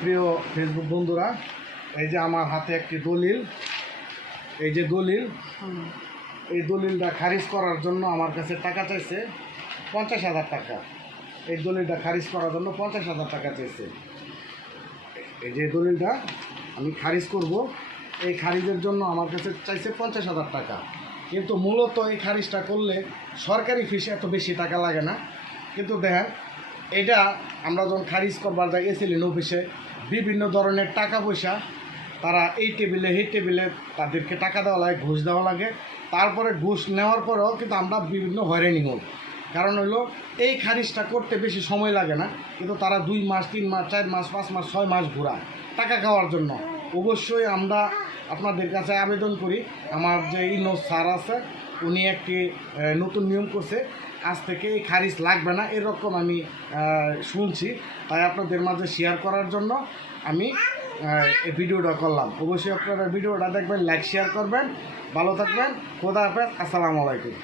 প্রিয় ফেসবুক বন্ধুরা, এই যে আমার হাতে একটি দলিল, এই যে দলিল, এই দলিলটা খারিজ করার জন্য আমার কাছে টাকা চাইছে 50,000 টাকা। এই দলিলটা খারিজ করার জন্য 50,000 টাকা চাইছে। এই যে দলিলটা আমি খারিজ করব, এই খারিজের জন্য আমার কাছে চাইছে 50,000 টাকা। কিন্তু মূলত এই খারিজটা করলে সরকারি ফিস এত বেশি টাকা লাগে না। কিন্তু দেখেন, এটা আমরা যখন খারিজ করবার যাই এসিলিন অফিসে, বিভিন্ন ধরনের টাকা পয়সা, তারা এই টেবিলে এই টেবিলে তাদেরকে টাকা দেওয়া লাগে, ঘুষ দেওয়া লাগে। তারপরে ঘুষ নেওয়ার পরেও কিন্তু আমরা বিভিন্ন হয়রানি হই। কারণ হলো এই খারিজটা করতে বেশি সময় লাগে না, কিন্তু তারা 2 মাস 3 মাস 4 মাস 5 মাস 6 মাস ঘোরায় টাকা খাওয়ার জন্য। অবশ্যই আমরা আপনাদের কাছে আবেদন করি, আমার যে ইনোজ স্যার আছে উনি একটি নতুন নিয়ম করছে, আজ থেকে এই খারিজ লাগবে না এরকম আমি শুনছি। তাই আপনাদের মাঝে শেয়ার করার জন্য আমি এই ভিডিওটা করলাম। অবশ্যই আপনারা ভিডিওটা দেখবেন, লাইক শেয়ার করবেন। ভালো থাকবেন। খোদা হাফেজ। আসসালামু আলাইকুম।